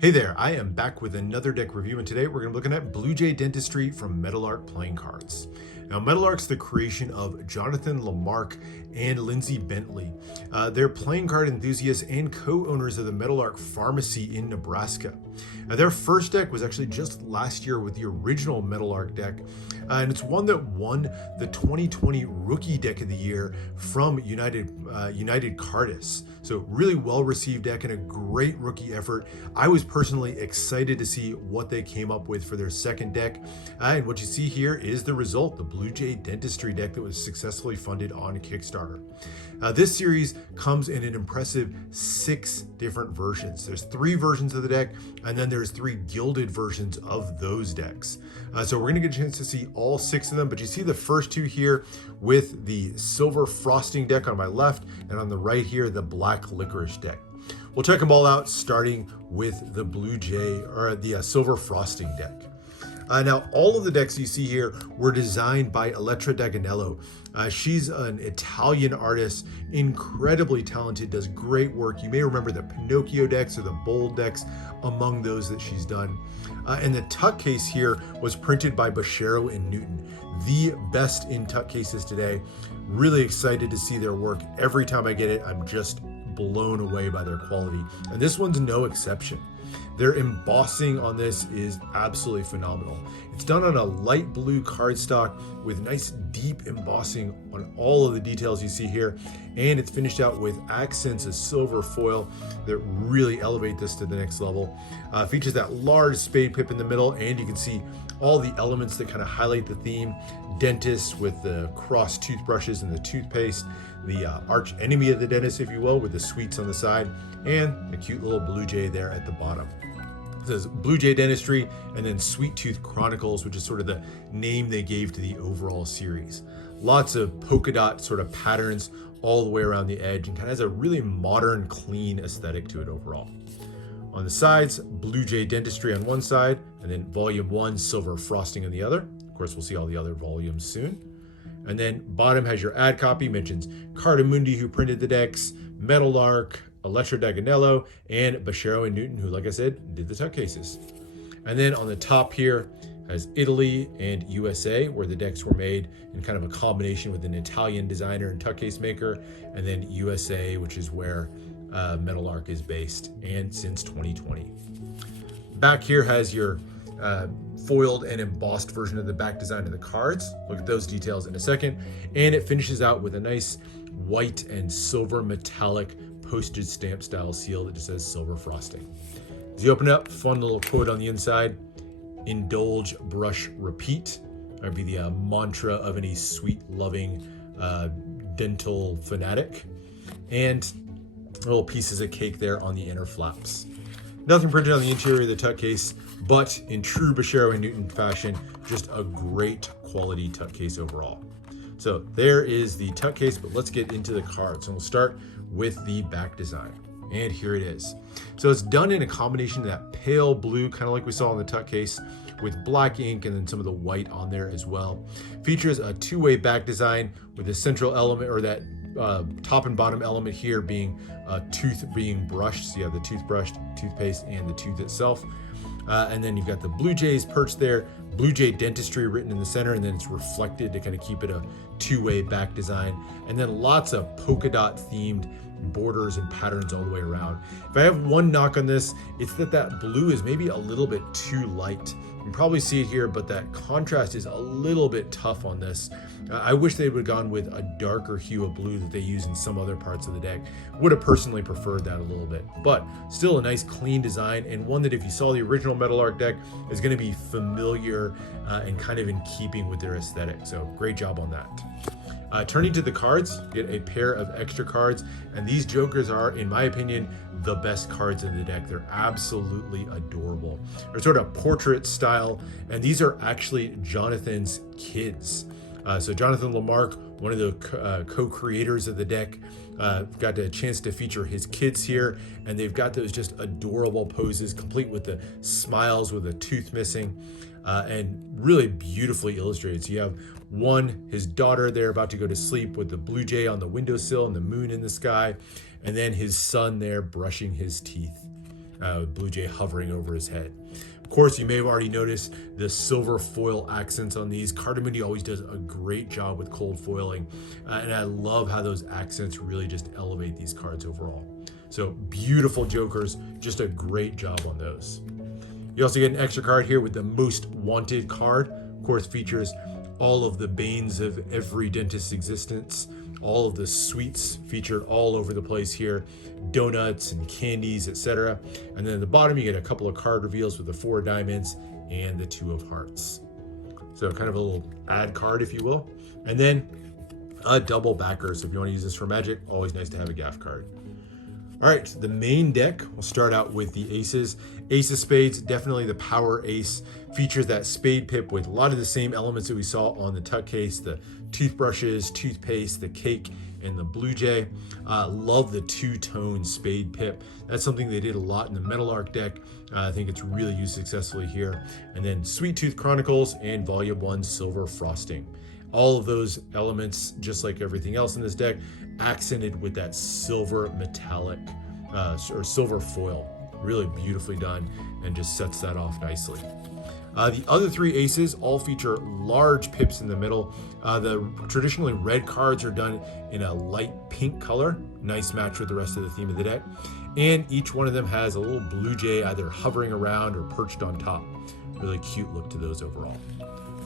Hey there, I am back with another deck review, and today we're going to be looking at Blue Jay Dentistry from Meadowlark Playing Cards. Now, Meadowlark's the creation of Jonathan Lamarck and Lindsay Bentley. They're playing card enthusiasts and co-owners of the Meadowlark Pharmacy in Nebraska. Their first deck was actually just last year with the original Meadowlark deck, and it's one that won the 2020 Rookie Deck of the Year from United Cardists. So really well-received deck and a great rookie effort. I was personally excited to see what they came up with for their second deck. And what you see here is the result, the Blue Jay Dentistry deck that was successfully funded on Kickstarter. This series comes in an impressive 6 different versions. There's 3 versions of the deck, and then there's 3 gilded versions of those decks. So we're gonna get a chance to see all 6 of them, but you see the first 2 here with the silver frosting deck on my left, and on the right here, the black licorice deck. We'll check them all out, starting with the Blue Jay, or the silver frosting deck. Now, all of the decks you see here were designed by Elettra Daganello. She's an Italian artist, incredibly talented, does great work. You may remember the Pinocchio decks or the Bold decks among those that she's done. And the tuck case here was printed by Bashero and Newton, the best in tuck cases today. Really excited to see their work. Every time I get it, I'm just blown away by their quality. And this one's no exception. Their embossing on this is absolutely phenomenal. It's done on a light blue cardstock with nice deep embossing on all of the details you see here. And it's finished out with accents of silver foil that really elevate this to the next level. Features that large spade pip in the middle, and you can see all the elements that kind of highlight the theme. Dentists with the crossed toothbrushes and the toothpaste, the arch enemy of the dentist, if you will, with the sweets on the side, and a cute little blue jay there at the bottom. It says Blue Jay Dentistry and then Sweet Tooth Chronicles, which is sort of the name they gave to the overall series. Lots of polka dot sort of patterns all the way around the edge, and kind of has a really modern, clean aesthetic to it overall. On the sides, Blue Jay Dentistry on one side, and then Volume 1 Silver Frosting on the other. Of course, we'll see all the other volumes soon. And then bottom has your ad copy, mentions Cardamundi, who printed the decks, Meadowlark, Elettra Daganello, and Bashero and Newton, who, like I said, did the tuck cases. And then on the top here has Italy and USA, where the decks were made in kind of a combination with an Italian designer and tuck case maker, and then USA, which is where Meadowlark is based, and since 2020. Back here has your foiled and embossed version of the back design of the cards. Look at those details in a second. And it finishes out with a nice white and silver metallic postage stamp style seal that just says silver frosting. As you open it up, fun little quote on the inside: indulge, brush, repeat. That would be the mantra of any sweet, loving dental fanatic. And little pieces of cake there on the inner flaps. Nothing printed on the interior of the tuck case, but in true Bashero and Newton fashion, just a great quality tuck case overall. So there is the tuck case, but let's get into the cards. And we'll start with the back design. And here it is. So it's done in a combination of that pale blue, kind of like we saw in the tuck case, with black ink and then some of the white on there as well. Features a 2-way back design with the central element, or that top and bottom element here being a tooth being brushed. So you have the toothbrush, toothpaste, and the tooth itself. And then you've got the Blue Jays perched there, Blue Jay Dentistry written in the center, and then it's reflected to kind of keep it a 2-way back design. And then lots of polka dot themed borders and patterns all the way around. If I have one knock on this, it's that blue is maybe a little bit too light. You can probably see it here, but that contrast is a little bit tough on this. I wish they would have gone with a darker hue of blue that they use in some other parts of the deck. Would have personally preferred that a little bit, but still a nice clean design, and one that if you saw the original Meadowlark deck is going to be familiar and kind of in keeping with their aesthetic. So great job on that. Turning to the cards, you get a pair of extra cards, and these jokers are, in my opinion, the best cards in the deck. They're absolutely adorable. They're sort of portrait style, and these are actually Jonathan's kids. So Jonathan Lamarck, one of the co-creators of the deck, got a chance to feature his kids here, and they've got those just adorable poses, complete with the smiles with a tooth missing, and really beautifully illustrated. So you have his daughter there about to go to sleep with the blue jay on the windowsill and the moon in the sky, and then his son there brushing his teeth. with Blue Jay hovering over his head. Of course, you may have already noticed the silver foil accents on these. Cardists always does a great job with cold foiling, and I love how those accents really just elevate these cards overall. So beautiful jokers, just a great job on those. You also get an extra card here with the Most Wanted card. Of course, features all of the banes of every dentist's existence, all of the sweets featured all over the place here, donuts and candies, etc. And then at the bottom, you get a couple of card reveals with the 4 diamonds and the 2 of hearts. So kind of a little ad card, if you will. And then a double backer. So if you want to use this for Magic, always nice to have a gaff card. All right, the main deck, we'll start out with the aces. Ace of spades, definitely the power ace. Features that spade pip with a lot of the same elements that we saw on the tuck case, the toothbrushes, toothpaste, the cake, and the Blue Jay. Love the 2-tone spade pip. That's something they did a lot in the Meadowlark deck. I think it's really used successfully here. And then Sweet Tooth Chronicles and Volume 1 Silver Frosting. All of those elements, just like everything else in this deck, accented with that silver metallic or silver foil. Really beautifully done and just sets that off nicely. The other 3 aces all feature large pips in the middle. The traditionally red cards are done in a light pink color. Nice match with the rest of the theme of the deck. And each one of them has a little Blue Jay either hovering around or perched on top. Really cute look to those overall.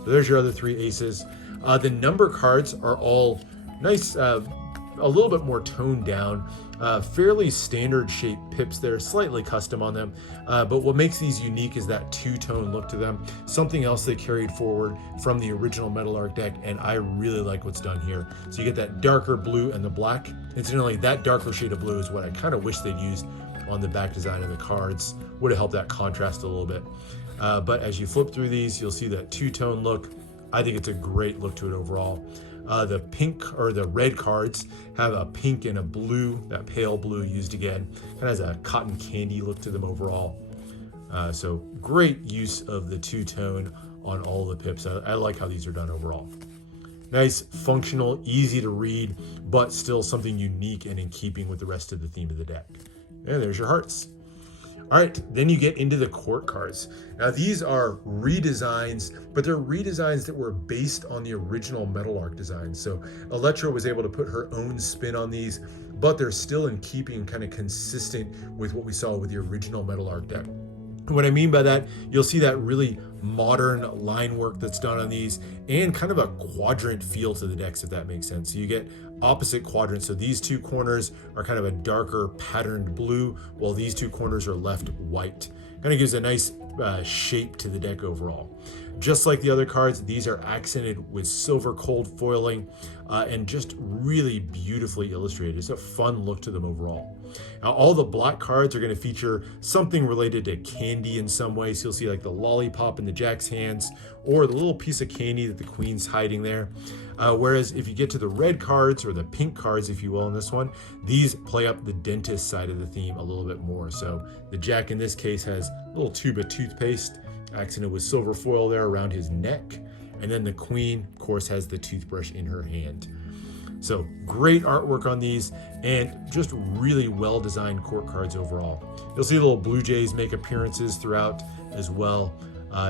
So there's your other 3 aces. The number cards are all nice, a little bit more toned down, fairly standard shaped pips there, slightly custom on them. But what makes these unique is that 2-tone look to them. Something else they carried forward from the original Meadowlark deck, and I really like what's done here. So you get that darker blue and the black. Incidentally, that darker shade of blue is what I kind of wish they'd used on the back design of the cards. Would have helped that contrast a little bit. But as you flip through these, you'll see that 2-tone look. I think it's a great look to it overall. The pink or the red cards have a pink and a blue, that pale blue used again. Kind of has a cotton candy look to them overall. So great use of the 2-tone on all the pips. I like how these are done overall. Nice, functional, easy to read, but still something unique and in keeping with the rest of the theme of the deck. And there's your hearts. All right, then you get into the court cards. Now these are redesigns, but they're redesigns that were based on the original Meadowlark design. So Electra was able to put her own spin on these, but they're still in keeping, kind of consistent with what we saw with the original Meadowlark deck. What I mean by that, you'll see that really modern line work that's done on these and kind of a quadrant feel to the decks, if that makes sense. So you get opposite quadrants. So these 2 corners are kind of a darker patterned blue, while these 2 corners are left white. Kind of gives a nice shape to the deck overall. Just like the other cards, these are accented with silver cold foiling and just really beautifully illustrated. It's a fun look to them overall. Now, all the black cards are going to feature something related to candy in some way. So you'll see like the lollipop in the Jack's hands or the little piece of candy that the Queen's hiding there. Whereas if you get to the red cards or the pink cards, if you will, in this one, these play up the dentist side of the theme a little bit more. So the Jack in this case has a little tube of toothpaste accented with silver foil there around his neck. And then the Queen, of course, has the toothbrush in her hand. So great artwork on these and just really well-designed court cards overall. You'll see little Blue Jays make appearances throughout as well.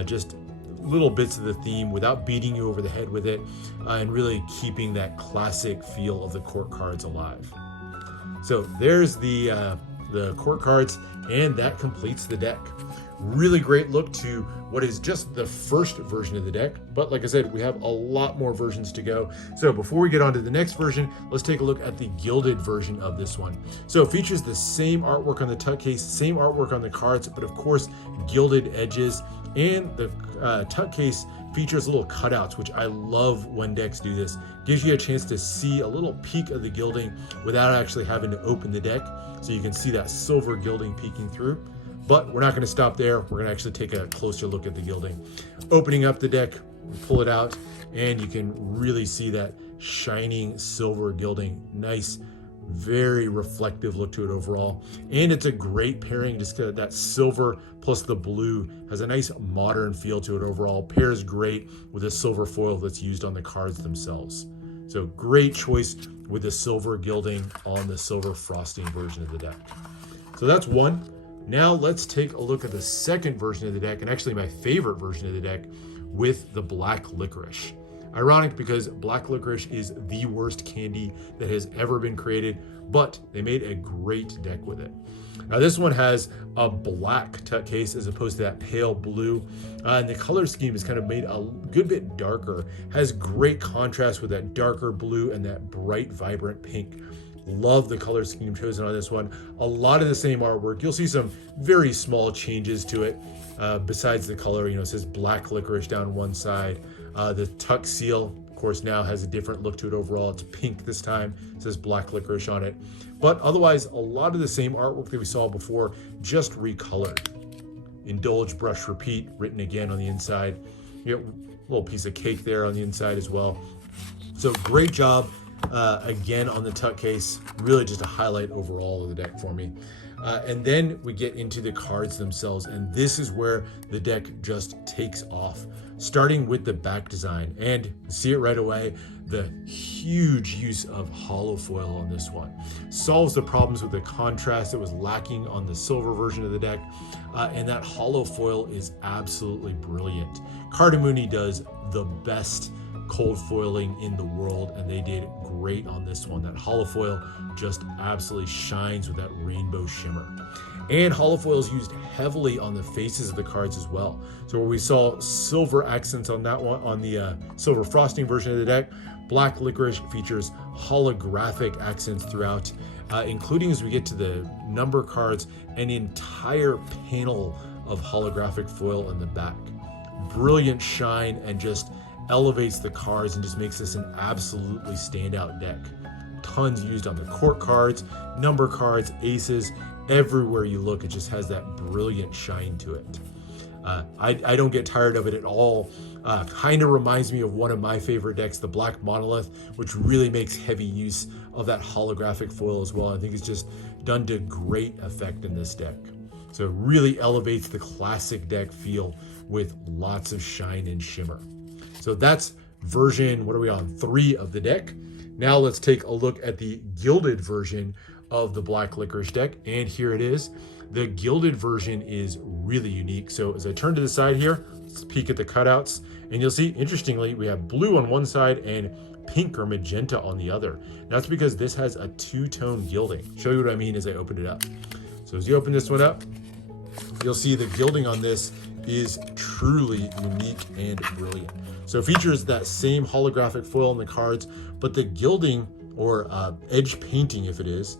Just little bits of the theme without beating you over the head with it and really keeping that classic feel of the court cards alive. So there's the court cards, and that completes the deck. Really great look to what is just the first version of the deck. But like I said, we have a lot more versions to go. So before we get on to the next version, let's take a look at the Gilded version of this one. So it features the same artwork on the tuck case, same artwork on the cards, but of course, gilded edges. And the tuck case features little cutouts, which I love when decks do this. Gives you a chance to see a little peek of the gilding without actually having to open the deck. So you can see that silver gilding peeking through. But we're not going to stop there. We're going to actually take a closer look at the gilding. Opening up the deck, pull it out, and you can really see that shining silver gilding. Nice, very reflective look to it overall. And it's a great pairing, just that silver plus the blue has a nice modern feel to it overall. Pairs great with the silver foil that's used on the cards themselves. So great choice with the silver gilding on the silver frosting version of the deck. So that's one. Now let's take a look at the second version of the deck, and actually my favorite version of the deck, with the black licorice. Ironic because black licorice is the worst candy that has ever been created, but they made a great deck with it. Now this one has a black tuck case as opposed to that pale blue, and the color scheme is kind of made a good bit darker, has great contrast with that darker blue and that bright vibrant pink. Love the color scheme chosen on this one. A lot of the same artwork. You'll see some very small changes to it besides the color. It says black licorice down one side. The tuck seal, of course, now has a different look to it overall. It's pink this time. It says black licorice on it. But otherwise, a lot of the same artwork that we saw before, just recolored. Indulge, brush, repeat, written again on the inside. You get a little piece of cake there on the inside as well. So great job. Again on the tuck case, really just a highlight overall of the deck for me. And then we get into the cards themselves, and this is where the deck just takes off, starting with the back design. And see it right away, the huge use of hollow foil on this one solves the problems with the contrast that was lacking on the silver version of the deck, and that hollow foil is absolutely brilliant. Cardamuni does the best cold foiling in the world, and they did great on this one. That hollow foil just absolutely shines with that rainbow shimmer. And hollow foil is used heavily on the faces of the cards as well. So where we saw silver accents on that one, on the silver frosting version of the deck, black licorice features holographic accents throughout, including, as we get to the number cards, an entire panel of holographic foil in the back. Brilliant shine, and just elevates the cards and just makes this an absolutely standout deck. Tons used on the court cards, number cards, aces. Everywhere you look, it just has that brilliant shine to it. I don't get tired of it at all. Kind of reminds me of one of my favorite decks, the Black Monolith, which really makes heavy use of that holographic foil as well. I think it's just done to great effect in this deck. So it really elevates the classic deck feel with lots of shine and shimmer. So that's version, what are we on, 3 of the deck. Now let's take a look at the gilded version of the black licorice deck. And here it is. The gilded version is really unique. So as I turn to the side here, let's peek at the cutouts. And you'll see, interestingly, we have blue on one side and pink or magenta on the other. That's because this has a 2-tone gilding. Show you what I mean as I open it up. So as you open this one up, you'll see the gilding on this is truly unique and brilliant. So it features that same holographic foil on the cards, but the gilding, or edge painting if it is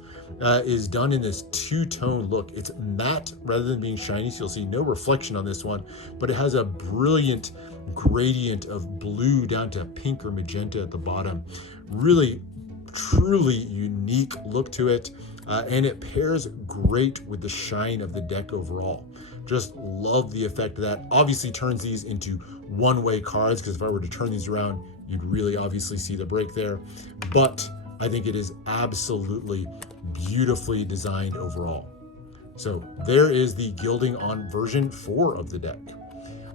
done in this 2-tone look. It's matte rather than being shiny, so you'll see no reflection on this one, but it has a brilliant gradient of blue down to pink or magenta at the bottom. Really, truly unique look to it, and it pairs great with the shine of the deck overall. Just love the effect of that. Obviously turns these into one-way cards, because if I were to turn these around, you'd really obviously see the break there. But I think it is absolutely beautifully designed overall. So there is the gilding on version 4 of the deck.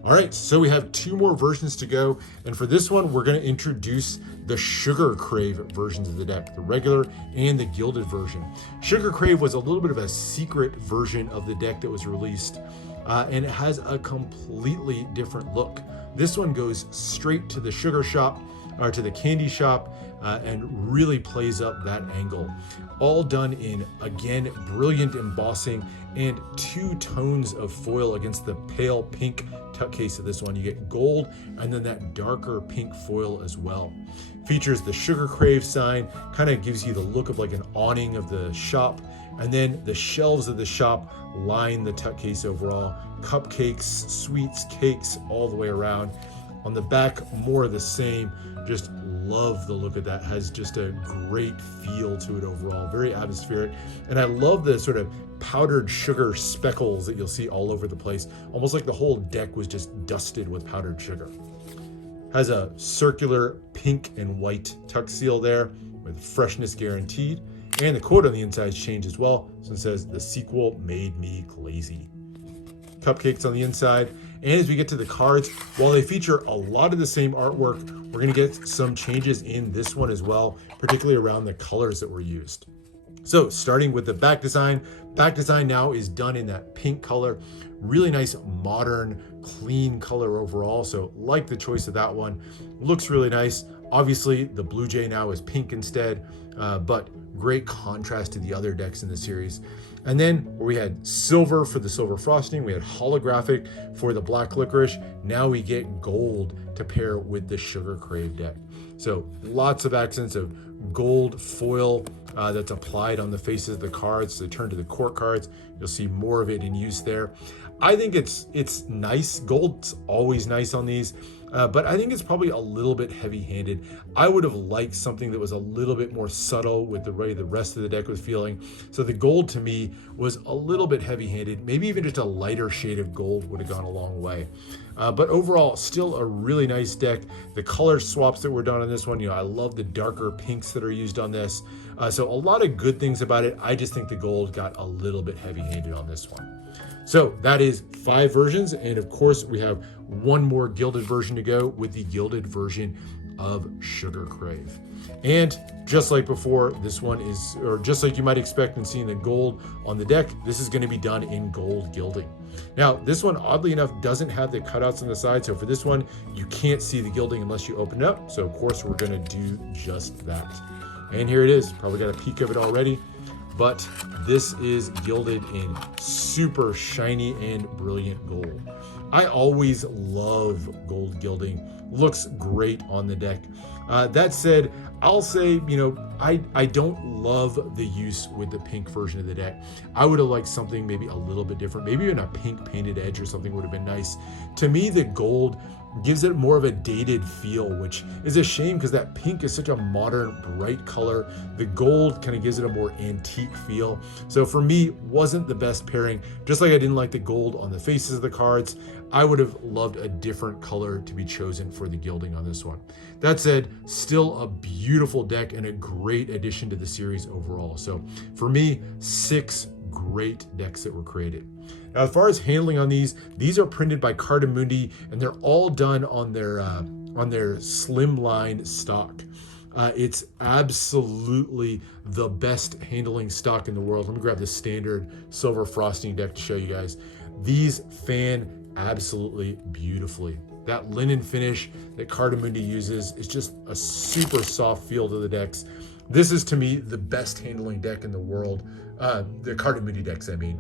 All right, so we have 2 more versions to go. And for this one, we're going to introduce the Sugar Crave versions of the deck, the regular and the gilded version. Sugar Crave was a little bit of a secret version of the deck that was released, and it has a completely different look. This one goes straight to the sugar shop, or to the candy shop, and really plays up that angle. All done in, again, brilliant embossing and 2 tones of foil against the pale pink tuck case of this one. You get gold and then that darker pink foil as well. Features the Sugar Crave sign, kind of gives you the look of like an awning of the shop. And then the shelves of the shop line the tuck case overall. Cupcakes, sweets, cakes all the way around. On the back, more of the same. Just love the look of that. Has just a great feel to it overall. Very atmospheric. And I love the sort of powdered sugar speckles that you'll see all over the place. Almost like the whole deck was just dusted with powdered sugar. Has a circular pink and white tuck seal there with freshness guaranteed. And the quote on the inside has changed as well. So it says, "The sequel made me lazy." Cupcakes on the inside. And as we get to the cards, while they feature a lot of the same artwork, we're going to get some changes in this one as well, particularly around the colors that were used. So starting with the back design now is done in that pink color. Really nice, modern, clean color overall. So like the choice of that one. Looks really nice. Obviously, the Blue Jay now is pink instead, but great contrast to the other decks in the series. And then we had silver for the silver frosting, we had holographic for the black licorice. Now we get gold to pair with the Sugar Crave deck. So lots of accents of gold foil that's applied on the faces of the cards. So they turn to the court cards. You'll see more of it in use there. I think it's nice. Gold's always nice on these. But I think it's probably a little bit heavy-handed. I would have liked something that was a little bit more subtle with the way the rest of the deck was feeling. So the gold to me was a little bit heavy-handed. Maybe even just a lighter shade of gold would have gone a long way. But overall, still a really nice deck. The color swaps that were done on this one, I love the darker pinks that are used on this. So a lot of good things about it. I just think the gold got a little bit heavy-handed on this one. So that is 5 versions, and of course we have one more gilded version to go with the gilded version of Sugar Crave. And just like before, this one is, or just like you might expect in seeing the gold on the deck, this is going to be done in gold gilding. Now, this one, oddly enough, doesn't have the cutouts on the side, so for this one, you can't see the gilding unless you open it up. So of course, we're going to do just that. And here it is. Probably got a peek of it already. But this is gilded in super shiny and brilliant gold. I always love gold gilding. Looks great on the deck. That said, I'll say, I don't love the use with the pink version of the deck. I would have liked something maybe a little bit different. Maybe even a pink painted edge or something would have been nice. To me, the gold gives it more of a dated feel, which is a shame because that pink is such a modern, bright color. The gold kind of gives it a more antique feel. So for me, wasn't the best pairing. Just like I didn't like the gold on the faces of the cards, I would have loved a different color to be chosen for the gilding on this one. That said, still a beautiful deck and a great addition to the series overall. So for me, 6 great decks that were created. Now, as far as handling on these are printed by Cardists, and they're all done on their slimline stock. It's absolutely the best handling stock in the world. Let me grab the standard silver frosting deck to show you guys. These fan absolutely beautifully. That linen finish that Cardists uses is just a super soft feel to the decks. This is, to me, the best handling deck in the world. The Cardists decks, I mean.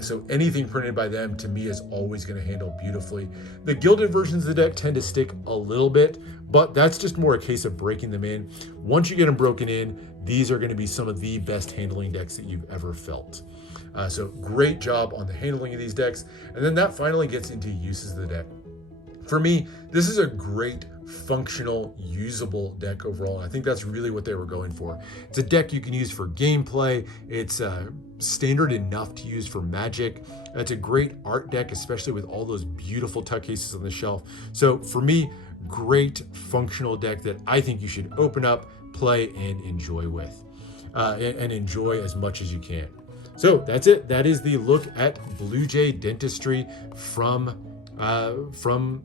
So anything printed by them, to me, is always going to handle beautifully. The gilded versions of the deck tend to stick a little bit, but that's just more a case of breaking them in. Once you get them broken in, these are going to be some of the best handling decks that you've ever felt. So great job on the handling of these decks. And then that finally gets into uses of the deck. For me, this is a great, functional, usable deck overall. I think that's really what they were going for. It's a deck you can use for gameplay. It's standard enough to use for Magic. It's a great art deck, especially with all those beautiful tuck cases on the shelf. So for me, great functional deck that I think you should open up, play, and enjoy with, and enjoy as much as you can. So that's it. That is the look at Blue Jay Dentistry from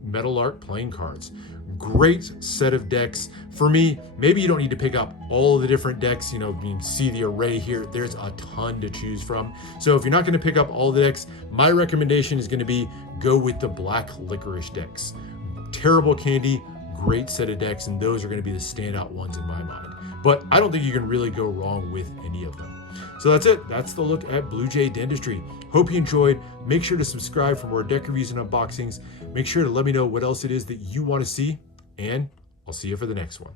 Meadowlark playing cards. Great set of decks. For me, maybe you don't need to pick up all the different decks. You can see the array here. There's a ton to choose from. So if you're not going to pick up all the decks, my recommendation is going to be go with the black licorice decks. Terrible candy, great set of decks, and those are going to be the standout ones in my mind. But I don't think you can really go wrong with any of them. So that's it. That's the look at Blue Jay Dentistry. Hope you enjoyed. Make sure to subscribe for more deck reviews and unboxings. Make sure to let me know what else it is that you want to see, and I'll see you for the next one.